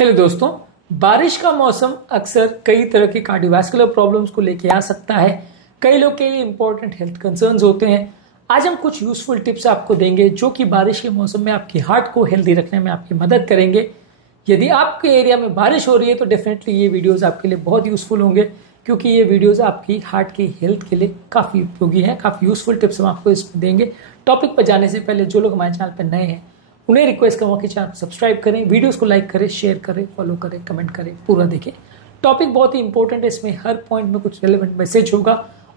Hello दोस्तों, बारिश का मौसम अक्सर कई तरह के कार्डियोवैस्कुलर प्रॉब्लम्स को लेके आ सकता है। कई लोग के लिए इंपॉर्टेंट हेल्थ कंसर्न्स होते हैं। आज हम कुछ यूजफुल टिप्स आपको देंगे जो कि बारिश के मौसम में आपकी हार्ट को हेल्दी रखने में आपकी मदद करेंगे। यदि आपके एरिया में बारिश हो रही है तो डेफिनेटली ये वीडियोस आपके लिए बहुत यूजफुल होंगे, क्योंकि ये वीडियोस आपकी हार्ट की हेल्थ के लिए काफ़ी उपयोगी हैं। काफ़ी यूजफुल टिप्स हम आपको इसमें देंगे। टॉपिक पर जाने से पहले जो लोग हमारे चैनल पर नए हैं उन्हें रिक्वेस्ट करूँगा कि चैनल सब्सक्राइब करें, वीडियोस को लाइक करें, शेयर करें, फॉलो करें, कमेंट करें, पूरा देखें। टॉपिक बहुत ही इंपॉर्टेंट है, इसमें हर पॉइंट में कुछ रेलेवेंट मैसेज होगा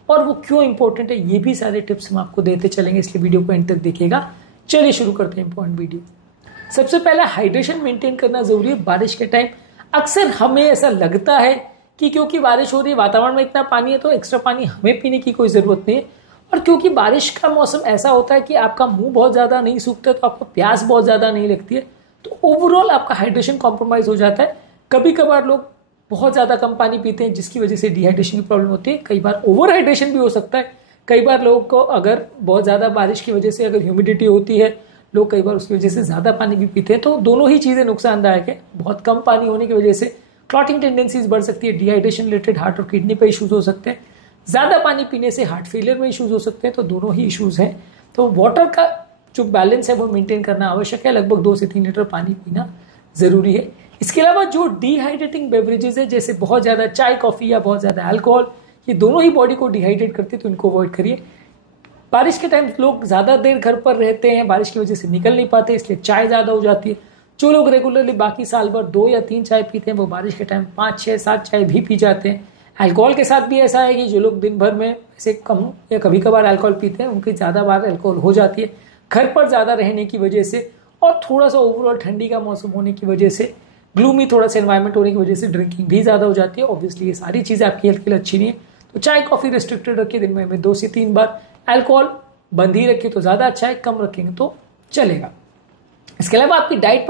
और वो क्यों इंपॉर्टेंट है ये भी सारे टिप्स हम आपको देते चलेंगे, इसलिए वीडियो को एंड तक देखिएगा। चलिए शुरू करते हैं इंपॉर्टेंट वीडियो। सबसे पहले हाइड्रेशन मेंटेन करना जरूरी है बारिश के टाइम। अक्सर हमें ऐसा लगता है कि क्योंकि बारिश हो रही है, वातावरण में इतना पानी है तो एक्स्ट्रा पानी हमें पीने की कोई जरूरत नहीं है। और क्योंकि बारिश का मौसम ऐसा होता है कि आपका मुंह बहुत ज्यादा नहीं सूखता तो आपको प्यास बहुत ज्यादा नहीं लगती है, तो ओवरऑल आपका हाइड्रेशन कॉम्प्रोमाइज हो जाता है। कभी कभार लोग बहुत ज्यादा कम पानी पीते हैं जिसकी वजह से डिहाइड्रेशन की प्रॉब्लम होती है। कई बार ओवर हाइड्रेशन भी हो सकता है। कई बार लोगों को अगर बहुत ज्यादा बारिश की वजह से अगर ह्यूमिडिटी होती है, लोग कई बार उसकी वजह से ज्यादा पानी भी पीते हैं, तो दोनों ही चीजें नुकसानदायक है। बहुत कम पानी होने की वजह से क्लॉटिंग टेंडेंसीज बढ़ सकती है, डिहाइड्रेशन रिलेटेड हार्ट और किडनी पे इश्यूज हो सकते हैं। ज्यादा पानी पीने से हार्ट फेलियर में इश्यूज हो सकते हैं, तो दोनों ही इश्यूज हैं। तो वाटर का जो बैलेंस है वो मेंटेन करना आवश्यक है। लगभग 2 से 3 लीटर पानी पीना जरूरी है। इसके अलावा जो डिहाइड्रेटिंग बेवरेजेस है, जैसे बहुत ज्यादा चाय, कॉफी या बहुत ज्यादा अल्कोहल, ये दोनों ही बॉडी को डिहाइड्रेट करती है, तो इनको अवॉइड करिए। बारिश के टाइम लोग ज्यादा देर घर पर रहते हैं, बारिश की वजह से निकल नहीं पाते, इसलिए चाय ज्यादा हो जाती है। जो लोग रेगुलरली बाकी साल भर 2 या 3 चाय पीते हैं, वो बारिश के टाइम 5, 6, 7 चाय भी पी जाते हैं। अल्कोहल के साथ भी ऐसा है कि जो लोग दिन भर में ऐसे कम या कभी कभार अल्कोहल पीते हैं, उनकी ज्यादा बार अल्कोहल हो जाती है घर पर ज्यादा रहने की वजह से, और थोड़ा सा ओवरऑल ठंडी का मौसम होने की वजह से, ग्लूमी थोड़ा सा एनवायरमेंट होने की वजह से ड्रिंकिंग भी ज्यादा हो जाती है। ऑब्वियसली ये सारी चीजें आपकी हेल्थ के लिए अच्छी नहीं है, तो चाय कॉफी रिस्ट्रिक्टेड रखिए। दिन में 2 से 3 बार। अल्कोहल बंद ही रखिए तो ज्यादा अच्छा है, कम रखेंगे तो चलेगा। इसके अलावा आपकी डाइट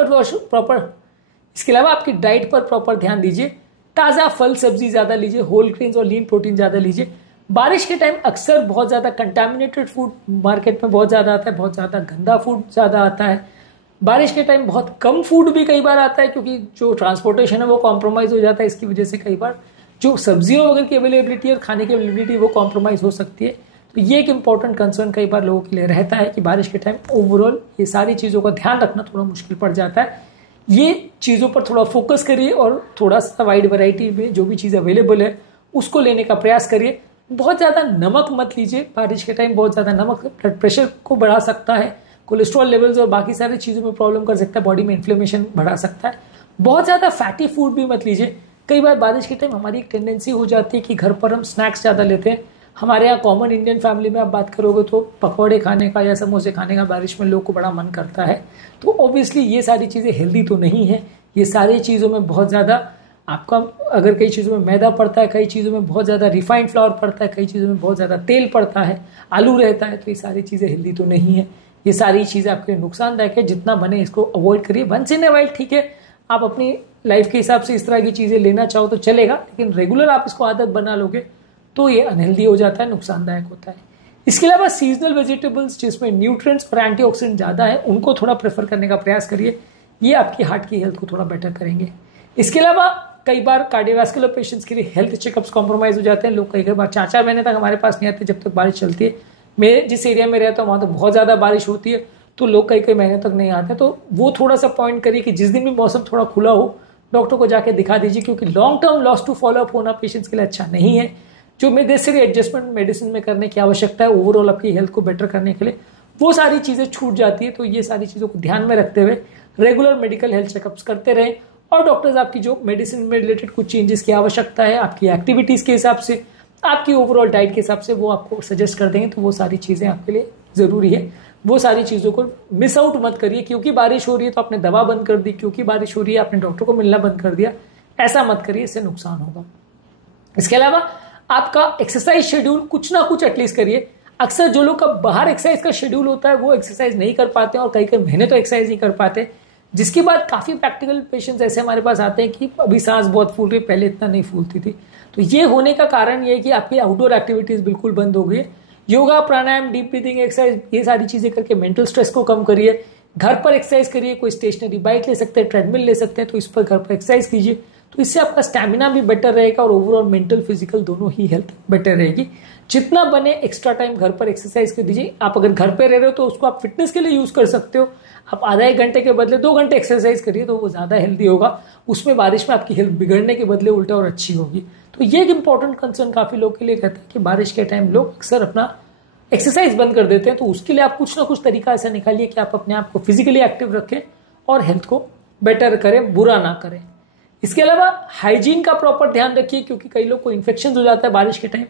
पर प्रॉपर ध्यान दीजिए। ताजा फल सब्जी ज्यादा लीजिए, होल ग्रेन्स और लीन प्रोटीन ज्यादा लीजिए। बारिश के टाइम अक्सर बहुत ज्यादा कंटामिनेटेड फूड मार्केट में बहुत ज्यादा आता है, बहुत ज्यादा गंदा फूड ज्यादा आता है। बारिश के टाइम बहुत कम फूड भी कई बार आता है, क्योंकि जो ट्रांसपोर्टेशन है वो कॉम्प्रोमाइज हो जाता है। इसकी वजह से कई बार जो सब्जियों वगैरह की अवेलेबिलिटी और खाने की अवेलेबिलिटी वो कॉम्प्रोमाइज हो सकती है। तो ये एक इंपॉर्टेंट कंसर्न कई बार लोगों के लिए रहता है कि बारिश के टाइम ओवरऑल ये सारी चीजों का ध्यान रखना थोड़ा मुश्किल पड़ जाता है। ये चीजों पर थोड़ा फोकस करिए और थोड़ा सा वाइड वैरायटी में जो भी चीज अवेलेबल है उसको लेने का प्रयास करिए। बहुत ज्यादा नमक मत लीजिए बारिश के टाइम। बहुत ज्यादा नमक ब्लड प्रेशर को बढ़ा सकता है, कोलेस्ट्रॉल लेवल्स और बाकी सारी चीजों में प्रॉब्लम कर सकता है, बॉडी में इन्फ्लेमेशन बढ़ा सकता है। बहुत ज्यादा फैटी फूड भी मत लीजिए। कई बार बारिश के टाइम हमारी एक टेंडेंसी हो जाती है कि घर पर हम स्नैक्स ज्यादा लेते हैं। हमारे यहाँ कॉमन इंडियन फैमिली में आप बात करोगे तो पकौड़े खाने का या समोसे खाने का बारिश में लोग को बड़ा मन करता है। तो ऑब्वियसली ये सारी चीज़ें हेल्दी तो नहीं है। ये सारी चीज़ों में बहुत ज़्यादा आपका, अगर कई चीज़ों में मैदा पड़ता है, कई चीज़ों में बहुत ज़्यादा रिफाइंड फ्लावर पड़ता है, कई चीज़ों में बहुत ज़्यादा तेल पड़ता है, आलू रहता है, तो ये सारी चीज़ें हेल्दी तो नहीं है। ये सारी चीज़ें आपके लिए नुकसानदायक है। जितना बने इसको अवॉइड करिए। वंस इन अ व्हाइल ठीक है, आप अपनी लाइफ के हिसाब से इस तरह की चीज़ें लेना चाहो तो चलेगा, लेकिन रेगुलर आप इसको आदत बना लोगे तो ये अनहेल्दी हो जाता है, नुकसानदायक होता है। इसके अलावा सीजनल वेजिटेबल्स जिसमें न्यूट्रिएंट्स और एंटीऑक्सीडेंट ज़्यादा है, उनको थोड़ा प्रेफर करने का प्रयास करिए। ये आपकी हार्ट की हेल्थ को थोड़ा बेटर करेंगे। इसके अलावा कई बार कार्डियोवैस्कुलर पेशेंट्स के लिए हेल्थ चेकअप्स कॉम्प्रोमाइज हो जाते हैं। लोग कई बार 4-4 महीने तक हमारे पास नहीं आते जब तक बारिश चलती है। मैं जिस एरिया में रहता हूँ वहाँ तो बहुत ज़्यादा बारिश होती है, तो लोग कई महीने तक नहीं आते। तो वो थोड़ा सा पॉइंट करिए कि जिस दिन भी मौसम थोड़ा खुला हो, डॉक्टर को जाके दिखा दीजिए, क्योंकि long term loss to follow up होना पेशेंट्स के लिए अच्छा नहीं है। जो नेसेसरी एडजस्टमेंट मेडिसिन में करने की आवश्यकता है ओवरऑल आपकी हेल्थ को बेटर करने के लिए, वो सारी चीजें छूट जाती है। तो ये सारी चीजों को ध्यान में रखते हुए रेगुलर मेडिकल हेल्थ चेकअप्स करते रहें, और डॉक्टर्स आपकी जो मेडिसिन में रिलेटेड कुछ चेंजेस की आवश्यकता है आपकी एक्टिविटीज के हिसाब से, आपकी ओवरऑल डाइट के हिसाब से, वो आपको सजेस्ट कर देंगे। तो वो सारी चीजें आपके लिए जरूरी है। वो सारी चीजों को मिस आउट मत करिए। क्योंकि बारिश हो रही है तो आपने दवा बंद कर दी, क्योंकि बारिश हो रही है आपने डॉक्टर को मिलना बंद कर दिया, ऐसा मत करिए, इससे नुकसान होगा। इसके अलावा आपका एक्सरसाइज शेड्यूल कुछ ना कुछ एटलीस्ट करिए। अक्सर जो लोग का बाहर एक्सरसाइज का शेड्यूल होता है वो एक्सरसाइज नहीं कर पाते हैं, और कई महीने तो एक्सरसाइज नहीं कर पाते, जिसके बाद काफी प्रैक्टिकल पेशेंट्स ऐसे हमारे पास आते हैं कि अभी सांस बहुत फूल रही है, पहले इतना नहीं फूलती थी। तो ये होने का कारण ये है कि आपकी आउटडोर एक्टिविटीज बिल्कुल बंद हो गई है। योगा, प्राणायाम, डीप ब्रीथिंग एक्सरसाइज, ये सारी चीजें करके मेंटल स्ट्रेस को कम करिए। घर पर एक्सरसाइज करिए, कोई स्टेशनरी बाइक ले सकते हैं, ट्रेडमिल ले सकते हैं, तो इस पर घर पर एक्सरसाइज कीजिए। तो इससे आपका स्टैमिना भी बेटर रहेगा और ओवरऑल मेंटल फिजिकल दोनों ही हेल्थ बेटर रहेगी। जितना बने एक्स्ट्रा टाइम घर पर एक्सरसाइज कर दीजिए। आप अगर घर पे रह रहे हो तो उसको आप फिटनेस के लिए यूज कर सकते हो। आप आधा एक घंटे के बदले 2 घंटे एक्सरसाइज करिए तो वो ज्यादा हेल्दी होगा। उसमें बारिश में आपकी हेल्थ बिगड़ने के बदले उल्टा और अच्छी होगी। तो ये एक इंपॉर्टेंट कंसर्न काफी लोगों के लिए रहता है कि बारिश के टाइम लोग अक्सर अपना एक्सरसाइज बंद कर देते हैं। तो उसके लिए आप कुछ ना कुछ तरीका ऐसा निकालिए कि आप अपने आप को फिजिकली एक्टिव रखें और हेल्थ को बेटर करें, बुरा ना करें। इसके अलावा हाइजीन का प्रॉपर ध्यान रखिए, क्योंकि कई लोग को इन्फेक्शन हो जाता है बारिश के टाइम,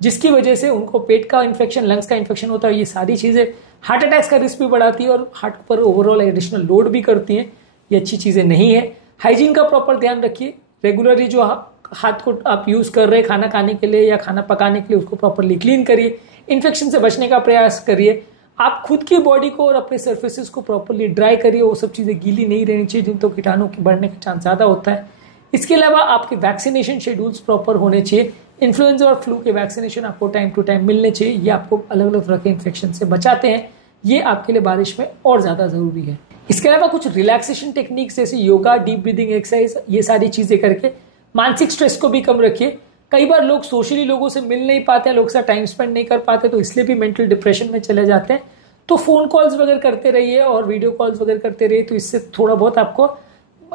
जिसकी वजह से उनको पेट का इन्फेक्शन, लंग्स का इन्फेक्शन होता है। ये सारी चीजें हार्ट अटैक्स का रिस्क भी बढ़ाती है और हार्ट पर ओवरऑल एडिशनल लोड भी करती हैं। ये अच्छी चीजें नहीं है। हाइजीन का प्रॉपर ध्यान रखिए। रेगुलरली जो हाथ को आप यूज कर रहे हैं खाना खाने के लिए या खाना पकाने के लिए, उसको प्रॉपरली क्लीन करिए। इन्फेक्शन से बचने का प्रयास करिए। आप खुद की बॉडी को और अपने सर्फेसिस को प्रॉपरली ड्राई करिए। वो सब चीजें गीली नहीं रहनी चाहिए जिन तो कीटाणु के बढ़ने का चांस ज्यादा होता है। इसके अलावा आपके वैक्सीनेशन शेड्यूल्स प्रॉपर होने चाहिए। इन्फ्लुएंजा और फ्लू के वैक्सीनेशन आपको टाइम टू टाइम मिलने चाहिए। ये आपको अलग अलग तरह के इन्फेक्शन से बचाते हैं। ये आपके लिए बारिश में और ज्यादा जरूरी है। इसके अलावा कुछ रिलैक्सेशन टेक्निक्स जैसे योगा, डीप ब्रीदिंग एक्सरसाइज, ये सारी चीजें करके मानसिक स्ट्रेस को भी कम रखिए। कई बार लोग सोशली लोगों से मिल नहीं पाते हैं, लोग से टाइम स्पेंड नहीं कर पाते, तो इसलिए भी मेंटल डिप्रेशन में चले जाते हैं। तो फोन कॉल्स वगैरह करते रहिए और वीडियो कॉल्स वगैरह करते रहिए। तो इससे थोड़ा बहुत आपको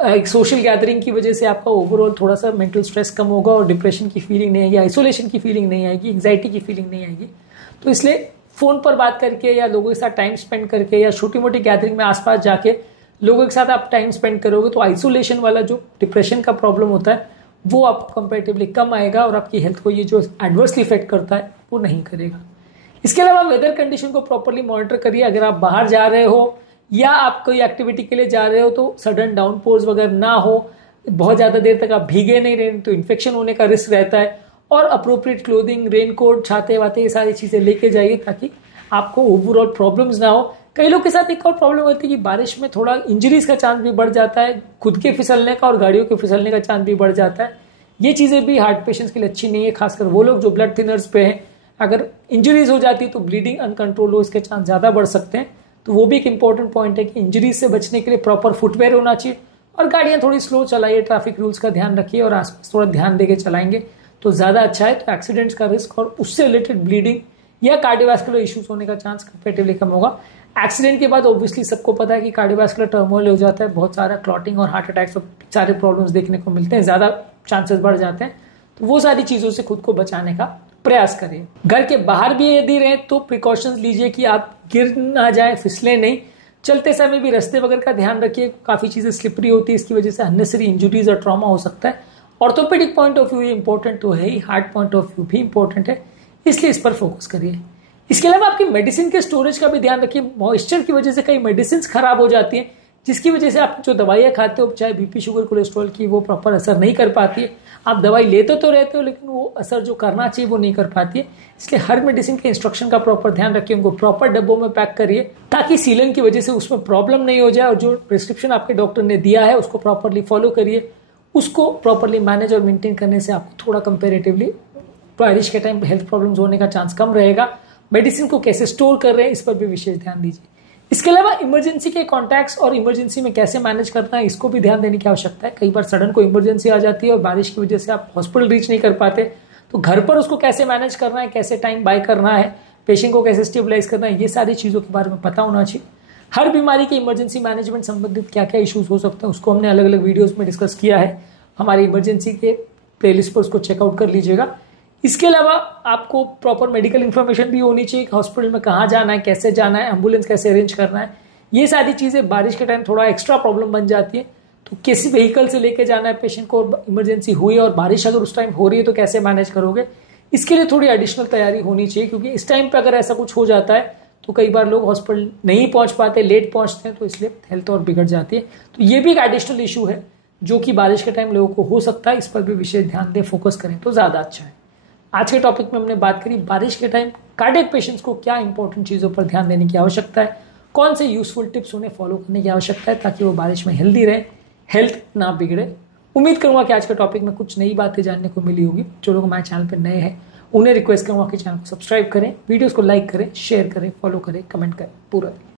एक सोशल गैदरिंग की वजह से आपका ओवरऑल थोड़ा सा मेंटल स्ट्रेस कम होगा और डिप्रेशन की फीलिंग नहीं आएगी, आइसोलेशन की फीलिंग नहीं आएगी, एंग्जाइटी की फीलिंग नहीं आएगी। तो इसलिए फोन पर बात करके या लोगों के साथ टाइम स्पेंड करके या छोटी मोटी गैदरिंग में आसपास जाके लोगों के साथ आप टाइम स्पेंड करोगे तो आइसोलेशन वाला जो डिप्रेशन का प्रॉब्लम होता है वो आपको कंपैरेटिवली कम आएगा और आपकी हेल्थ को ये जो एडवर्सली इफेक्ट करता है वो नहीं करेगा। इसके अलावा वेदर कंडीशन को प्रॉपरली मॉनिटर करिए। अगर आप बाहर जा रहे हो या आप कोई एक्टिविटी के लिए जा रहे हो तो सडन डाउनपोर्स वगैरह ना हो, बहुत ज्यादा देर तक आप भीगे नहीं रहे तो इन्फेक्शन होने का रिस्क रहता है। और अप्रोप्रिएट क्लोथिंग, रेनकोट, छाते वाते, ये सारी चीजें लेके जाइए ताकि आपको ओवरऑल प्रॉब्लम्स ना हो। कई लोग के साथ एक और प्रॉब्लम होती है कि बारिश में थोड़ा इंजरीज का चांस भी बढ़ जाता है, खुद के फिसलने का और गाड़ियों के फिसलने का चांस भी बढ़ जाता है। ये चीजें भी हार्ट पेशेंट्स के लिए अच्छी नहीं है, खासकर वो लोग जो ब्लड थिनर्स पे हैं। अगर इंजरीज हो जाती है तो ब्लीडिंग अनकंट्रोल हो, इसके चांस ज्यादा बढ़ सकते हैं। तो वो भी एक इंपॉर्टेंट पॉइंट है कि इंजरीज से बचने के लिए प्रॉपर फुटवेयर होना चाहिए और गाड़ियां थोड़ी स्लो चलाइए, ट्रैफिक रूल्स का ध्यान रखिए और आसपास थोड़ा ध्यान देके चलाएंगे तो ज्यादा अच्छा है। तो एक्सीडेंट्स का रिस्क और उससे रिलेटेड ब्लीडिंग या कार्डियोवैस्कुलर इश्यूज होने का चांस कंपैरेटिवली कम होगा। एक्सीडेंट के बाद ऑब्वियसली सबको पता है कि कार्डियोवैस्कुलर टर्मोइल हो जाता है, बहुत सारा क्लॉटिंग और हार्ट अटैक्स और सारे प्रॉब्लम्स देखने को मिलते हैं, ज्यादा चांसेस बढ़ जाते हैं। तो वो सारी चीजों से खुद को बचाने का प्रयास करिए। घर के बाहर भी यदि रहे तो प्रिकॉशंस लीजिए कि आप गिर ना जाए, फिसले नहीं। चलते समय भी रास्ते वगैरह का ध्यान रखिए, काफी चीजें स्लिपरी होती है, इसकी वजह से अननेसेसरी इंजुरीज और ट्रॉमा हो सकता है। Orthopaedic point of view important तो है ही, हार्ट पॉइंट ऑफ व्यू भी इंपॉर्टेंट है, इसलिए इस पर फोकस करिए। इसके अलावा आपकी मेडिसिन के स्टोरेज का भी ध्यान रखिए। मॉइस्चर की वजह से कई मेडिसिन खराब हो जाती है, जिसकी वजह से आप जो दवाइयां खाते हो, चाहे बीपी, शुगर, कोलेस्ट्रॉल की, वो प्रॉपर असर नहीं कर पाती है। आप दवाई लेते तो रहते हो लेकिन वो असर जो करना चाहिए वो नहीं कर पाती है। इसलिए हर मेडिसिन के इंस्ट्रक्शन का प्रॉपर ध्यान रखिए, उनको प्रॉपर डब्बों में पैक करिए ताकि सीलन की वजह से उसमें प्रॉब्लम नहीं हो जाए। और जो प्रिस्क्रिप्शन आपके डॉक्टर ने दिया है उसको प्रॉपरली फॉलो करिए। उसको प्रॉपरली मैनेज और मेंटेन करने से आपको थोड़ा कंपेरेटिवली बारिश के टाइम हेल्थ प्रॉब्लम्स होने का चांस कम रहेगा। मेडिसिन को कैसे स्टोर कर रहे हैं इस पर भी विशेष ध्यान दीजिए। इसके अलावा इमरजेंसी के कॉन्टैक्ट्स और इमरजेंसी में कैसे मैनेज करना है इसको भी ध्यान देने की आवश्यकता है। कई बार सडन को इमरजेंसी आ जाती है और बारिश की वजह से आप हॉस्पिटल रीच नहीं कर पाते, तो घर पर उसको कैसे मैनेज करना है, कैसे टाइम बाय करना है, पेशेंट को कैसे स्टेबलाइज करना है, ये सारी चीजों के बारे में पता होना चाहिए। हर बीमारी के इमरजेंसी मैनेजमेंट संबंधित क्या क्या इश्यूज हो सकते हैं उसको हमने अलग अलग वीडियोज में डिस्कस किया है, हमारी इमरजेंसी के प्लेलिस्ट पर उसको चेकआउट कर लीजिएगा। इसके अलावा आपको प्रॉपर मेडिकल इन्फॉर्मेशन भी होनी चाहिए, हॉस्पिटल में कहाँ जाना है, कैसे जाना है, एम्बुलेंस कैसे अरेंज करना है। ये सारी चीजें बारिश के टाइम थोड़ा एक्स्ट्रा प्रॉब्लम बन जाती है। तो किसी व्हीकल से लेके जाना है पेशेंट को, इमरजेंसी हुई और बारिश अगर उस टाइम हो रही है तो कैसे मैनेज करोगे, इसके लिए थोड़ी एडिशनल तैयारी होनी चाहिए। क्योंकि इस टाइम पे अगर ऐसा कुछ हो जाता है तो कई बार लोग हॉस्पिटल नहीं पहुंच पाते, लेट पहुंचते हैं, तो इसलिए हेल्थ और बिगड़ जाती है। तो ये भी एक एडिशनल इशू है जो कि बारिश के टाइम लोगों को हो सकता है। इस पर भी विशेष ध्यान दें, फोकस करें तो ज्यादा अच्छा है। आज के टॉपिक में हमने बात करी बारिश के टाइम कार्डियक पेशेंट्स को क्या इंपॉर्टेंट चीजों पर ध्यान देने की आवश्यकता है, कौन से यूजफुल टिप्स उन्हें फॉलो करने की आवश्यकता है ताकि वो बारिश में हेल्दी रहे, हेल्थ ना बिगड़े। उम्मीद करूंगा कि आज के टॉपिक में कुछ नई बातें जानने को मिली होगी। जो लोग हमारे चैनल पर नए हैं उन्हें रिक्वेस्ट करूंगा कि चैनल को सब्सक्राइब करें, वीडियोस को लाइक करें, शेयर करें, फॉलो करें, कमेंट करें पूरा दिन।